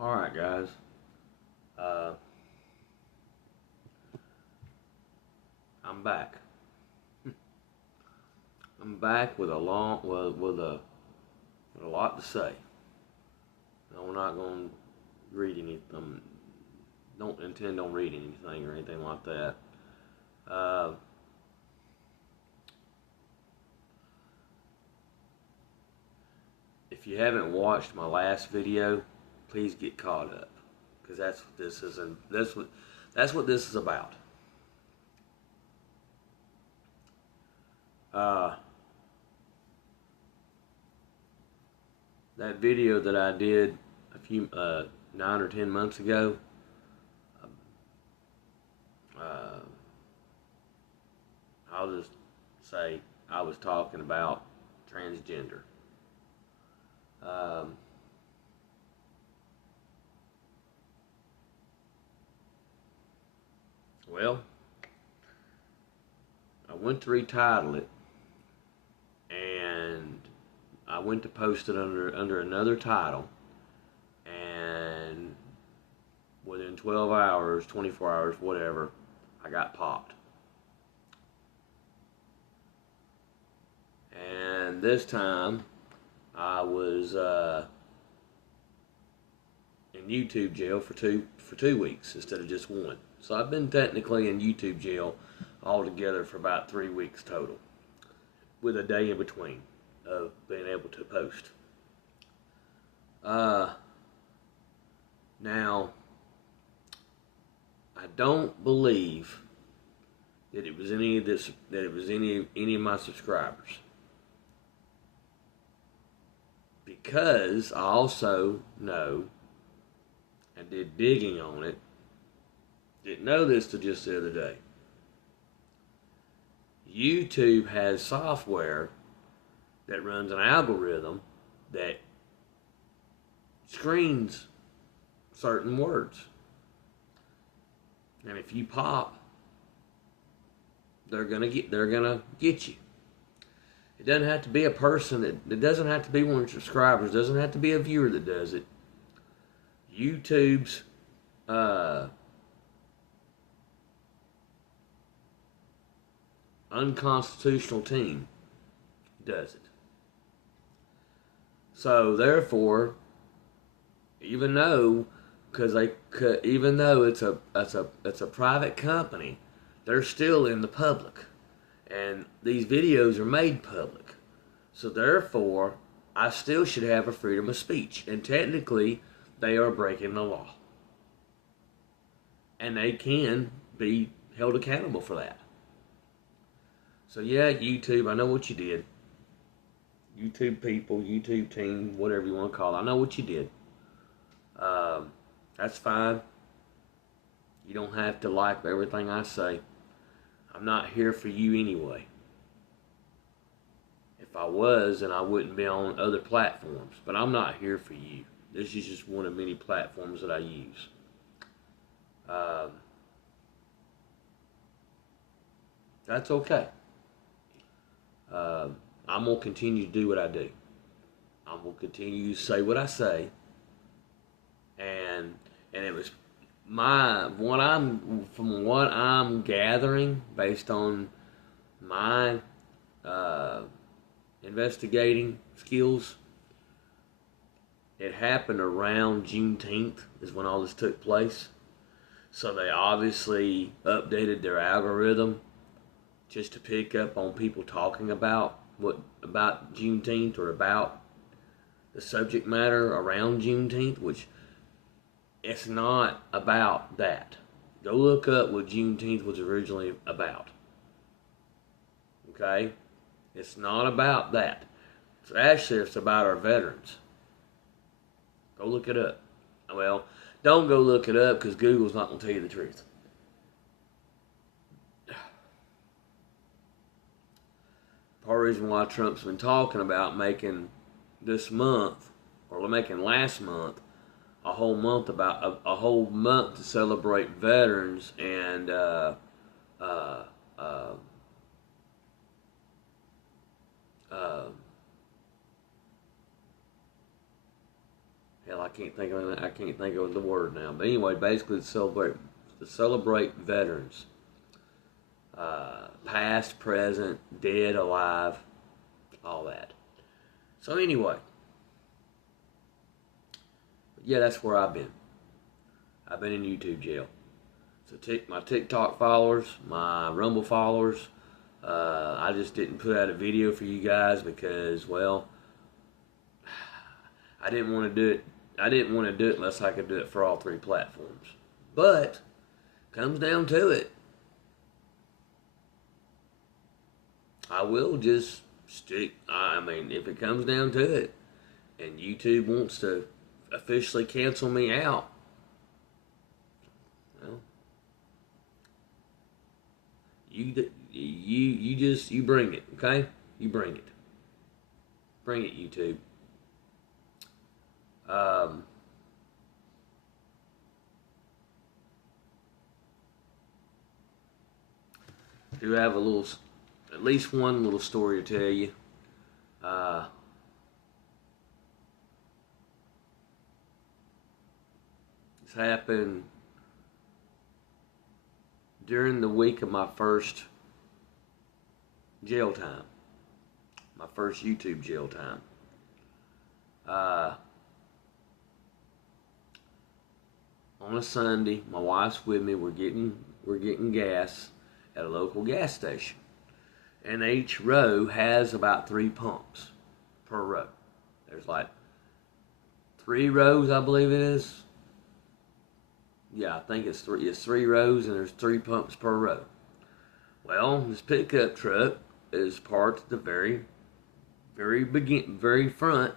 Alright, guys. Uh, I'm back. I'm back with a long, with a lot to say. No, we're not going to read anything. Don't intend on reading anything or anything like that. Uh, if you haven't watched my last video, please get caught up, because that's what this is, and that's what this is about. Uh, that video that I did a few 9 or 10 months ago, uh, I'll just say I was talking about transgender. Um, well, I went to retitle it, and I went to post it under another title, and within 12 hours, 24 hours, whatever, I got popped. And this time, I was in YouTube jail for two weeks instead of just one. So I've been technically in YouTube jail altogether for about 3 weeks total, with a day in between of being able to post. Now, I don't believe that it was any of this, that it was any of my subscribers, because I also know, and did digging on it, didn't know this till just the other day. YouTube has software that runs an algorithm that screens certain words. And if you pop, they're gonna get you. It doesn't have to be a person it doesn't have to be one of your subscribers, it doesn't have to be a viewer that does it. YouTube's unconstitutional team does it. So therefore, even though it's a private company, they're still in the public, and these videos are made public. So therefore, I still should have a freedom of speech, and technically, they are breaking the law, and they can be held accountable for that. So yeah, YouTube, I know what you did. YouTube people, YouTube team, whatever you want to call it, I know what you did. That's fine. You don't have to like everything I say. I'm not here for you anyway. If I was, then I wouldn't be on other platforms. But I'm not here for you. This is just one of many platforms that I use. That's okay. I'm going to continue to do what I do. I'm going to continue to say what I say. And it was from what I'm gathering based on my investigating skills, it happened around Juneteenth is when all this took place. So they obviously updated their algorithm just to pick up on people talking about Juneteenth, or about the subject matter around Juneteenth, which it's not about that. Go look up what Juneteenth was originally about. Okay? It's not about that. It's about our veterans. Go look it up. Well, don't go look it up, because Google's not going to tell you the truth. Part of the reason why Trump's been talking about making this month, or making last month, a whole month to celebrate veterans and Hell, I can't think of the word now. But anyway, basically to celebrate veterans, past, present, dead, alive, all that. So anyway, yeah, that's where I've been. I've been in YouTube jail. So my TikTok followers, my Rumble followers, I just didn't put out a video for you guys because, well, I didn't want to do it. I didn't want to do it unless I could do it for all 3 platforms. But comes down to it, I will just stick. I mean, if it comes down to it, and YouTube wants to officially cancel me out, well, you bring it, okay? You bring it. Bring it, YouTube. Do have at least one little story to tell you. This happened during the week of my first jail time, my first YouTube jail time. On a Sunday, my wife's with me. We're getting gas at a local gas station, and each row has about 3 pumps per row. There's like 3 rows, I believe it is. Yeah, I think it's 3. It's 3 rows, and there's 3 pumps per row. Well, this pickup truck is parked at the very front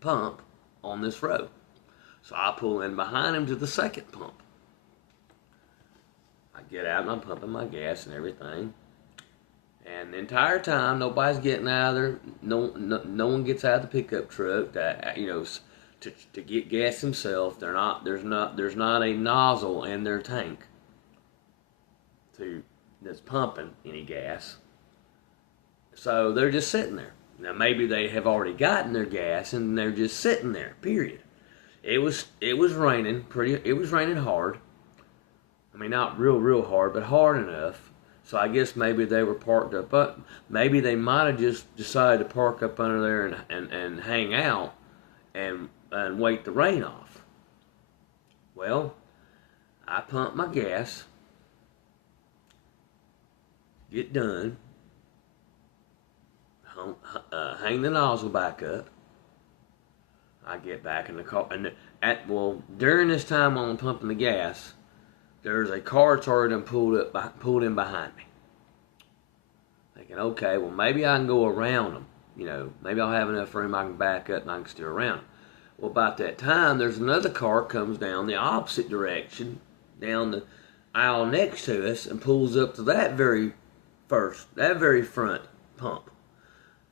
pump on this row. So I pull in behind him to the second pump. I get out and I'm pumping my gas and everything. And the entire time, nobody's getting out of there. No one gets out of the pickup truck to get gas themselves. There's not a nozzle in their tank that's pumping any gas. So they're just sitting there. Now maybe they have already gotten their gas and they're just sitting there. Period. It was raining it was raining hard. I mean, not real hard, but hard enough. So I guess maybe they were parked up. But maybe they might have just decided to park up under there and hang out and wait the rain off. Well, I pump my gas, get done, hang the nozzle back up. I get back in the car, and during this time while I'm pumping the gas, there's a car that's already pulled in behind me. Thinking, okay, well maybe I can go around them. Maybe I'll have enough room I can back up and I can steer around them. Well, about that time, there's another car comes down the opposite direction, down the aisle next to us, and pulls up to that very front pump.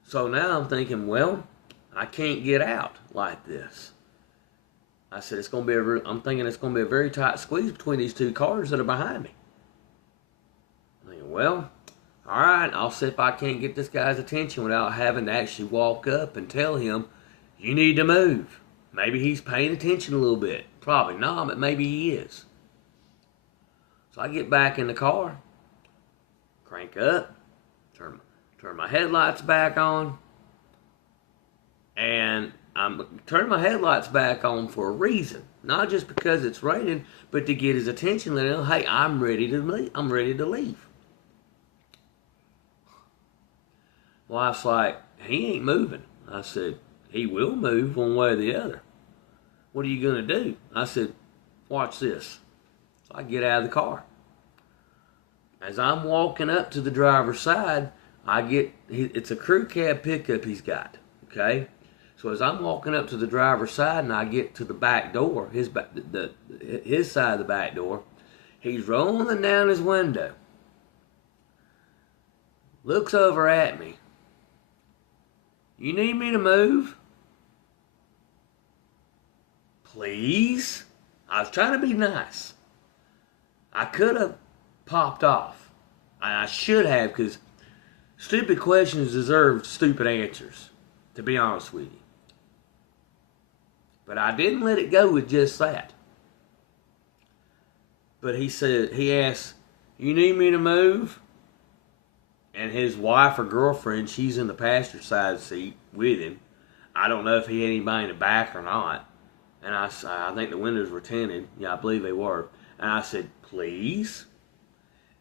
So now I'm thinking, well, I can't get out like this. I said I'm thinking it's going to be a very tight squeeze between these 2 cars that are behind me. I'm thinking, well, all right, I'll see if I can't get this guy's attention without having to actually walk up and tell him, you need to move. Maybe he's paying attention a little bit. Probably not, but maybe he is. So I get back in the car, crank up, turn my headlights back on, and I'm turning my headlights back on for a reason. Not just because it's raining, but to get his attention. Let him know, hey, I'm ready to leave. I'm ready to leave. Wife's like, he ain't moving. I said, he will move one way or the other. What are you going to do? I said, watch this. So I get out of the car. As I'm walking up to the driver's side, it's a crew cab pickup he's got. Okay? So as I'm walking up to the driver's side and I get to the back door, his side of the back door, he's rolling down his window. Looks over at me. You need me to move? Please? I was trying to be nice. I could have popped off. I should have, because stupid questions deserve stupid answers, to be honest with you. But I didn't let it go with just that. But he asked, "You need me to move?" And his wife or girlfriend, she's in the passenger side seat with him. I don't know if he had anybody in the back or not. And I think the windows were tinted. Yeah, I believe they were. And I said, "Please?"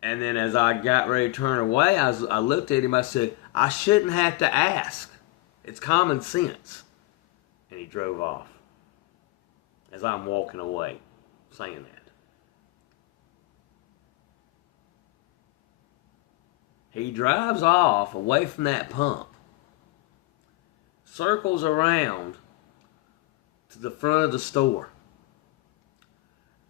And then as I got ready to turn away, I looked at him. I said, "I shouldn't have to ask. It's common sense." And he drove off as I'm walking away saying that. He drives off away from that pump, circles around to the front of the store,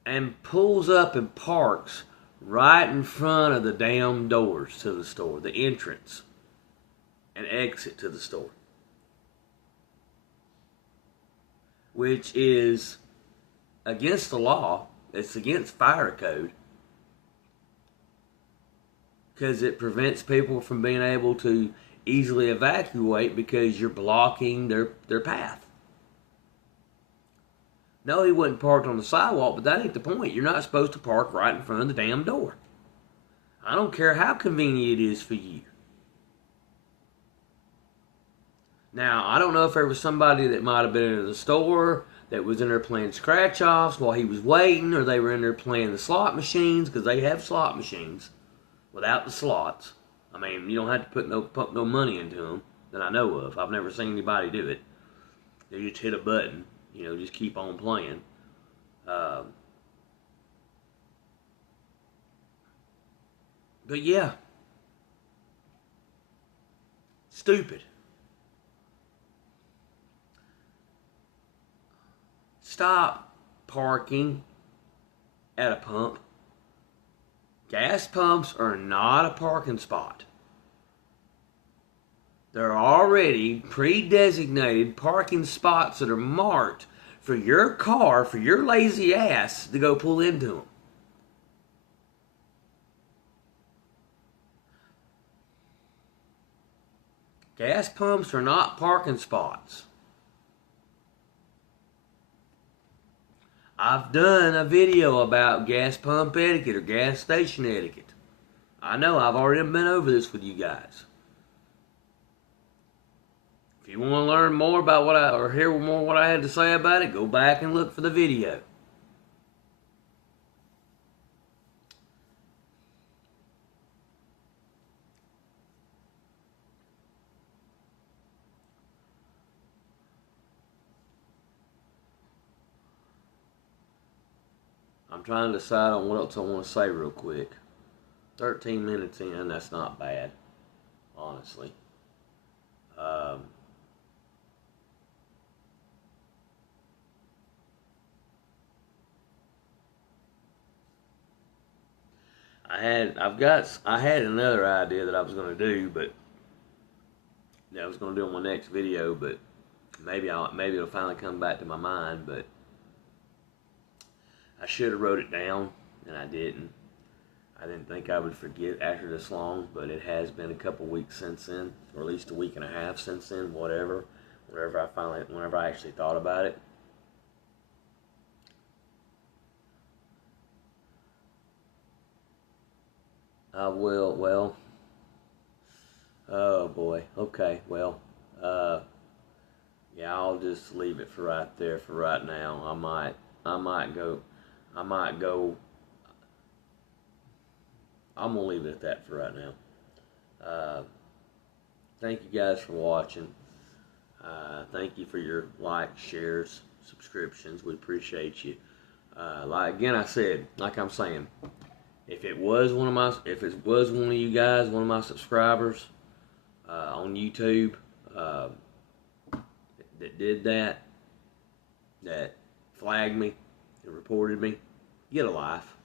and pulls up and parks right in front of the damn doors to the store, the entrance and exit to the store, which is against the law. It's against fire code, because it prevents people from being able to easily evacuate because you're blocking their path. No, he wasn't parked on the sidewalk, but that ain't the point. You're not supposed to park right in front of the damn door. I don't care how convenient it is for you. Now, I don't know if there was somebody that might have been in the store that was in there playing scratch-offs while he was waiting, or they were in there playing the slot machines, because they have slot machines without the slots. I mean, you don't have to pump no money into them that I know of. I've never seen anybody do it. They just hit a button, just keep on playing. But yeah, stupid. Stop parking at a pump. Gas pumps are not a parking spot. There are already pre-designated parking spots that are marked for your car, for your lazy ass to go pull into them. Gas pumps are not parking spots. I've done a video about gas pump etiquette or gas station etiquette. I know I've already been over this with you guys. If you want to learn more about or hear more what I had to say about it, go back and look for the video. I'm trying to decide on what else I want to say real quick. 13 minutes in, that's not bad, honestly. I had another idea that I was going to do, but that I was going to do on my next video, but maybe it'll finally come back to my mind, but I should have wrote it down, and I didn't. I didn't think I would forget after this long, but it has been a couple weeks since then, or at least a week and a half since then, whenever I actually thought about it. I will, well, oh boy, okay, well, yeah, I'll just leave it for right there for right now. I might go, I'm gonna leave it at that for right now. Thank you guys for watching. Thank you for your likes, shares, subscriptions. We appreciate you. Like I'm saying, if it was one of you guys, one of my subscribers on YouTube that did that flagged me and reported me, get a life.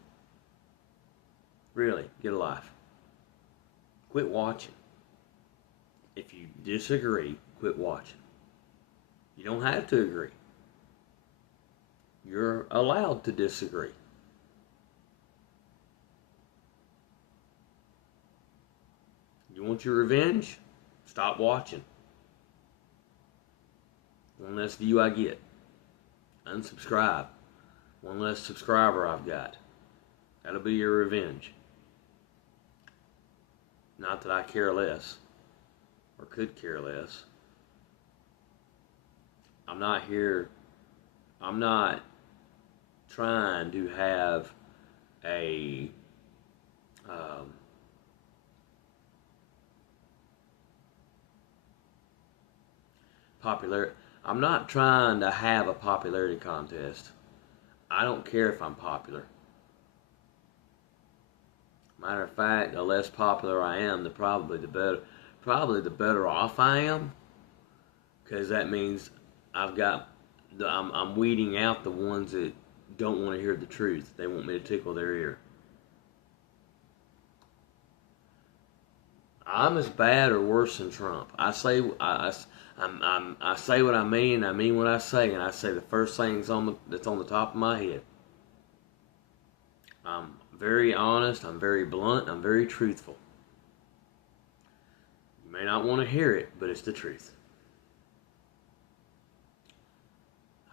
Really, get a life. Quit watching. If you disagree, quit watching. You don't have to agree. You're allowed to disagree. You want your revenge? Stop watching. One less view I get. Unsubscribe. One less subscriber I've got. That'll be your revenge. Not that I care less, or could care less. I'm not here, I'm not trying to have a popular. I'm not trying to have a popularity contest. I don't care if I'm popular. Matter of fact, the less popular I am, probably the better off I am, because that means I'm weeding out the ones that don't want to hear the truth. They want me to tickle their ear. I'm as bad or worse than Trump. I say I say what I mean. I mean what I say, and I say the first thing that's on the top of my head. I'm very honest. I'm very blunt. I'm very truthful. You may not want to hear it, but it's the truth.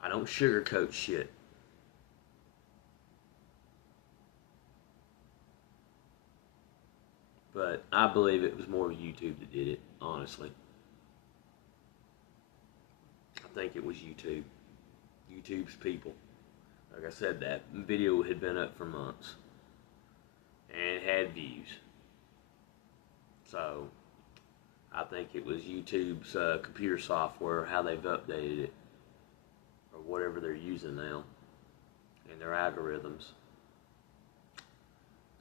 I don't sugarcoat shit. But I believe it was more YouTube that did it, honestly. I think it was YouTube. YouTube's people. Like I said, that video had been up for months. And it had views. So, I think it was YouTube's computer software, how they've updated it. Or whatever they're using now. And their algorithms.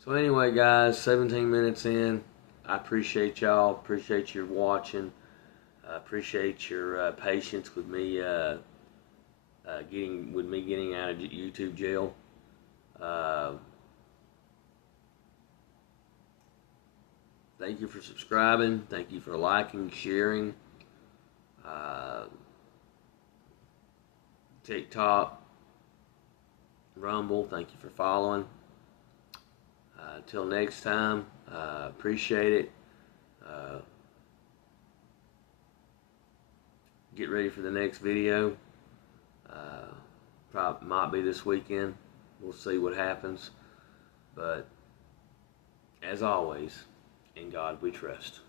So anyway, guys, 17 minutes in. I appreciate y'all. Appreciate your watching. Appreciate your patience with me getting out of YouTube jail. Thank you for subscribing. Thank you for liking, sharing. TikTok, Rumble. Thank you for following. Until next time, appreciate it. Get ready for the next video. Probably might be this weekend. We'll see what happens. But as always, in God we trust.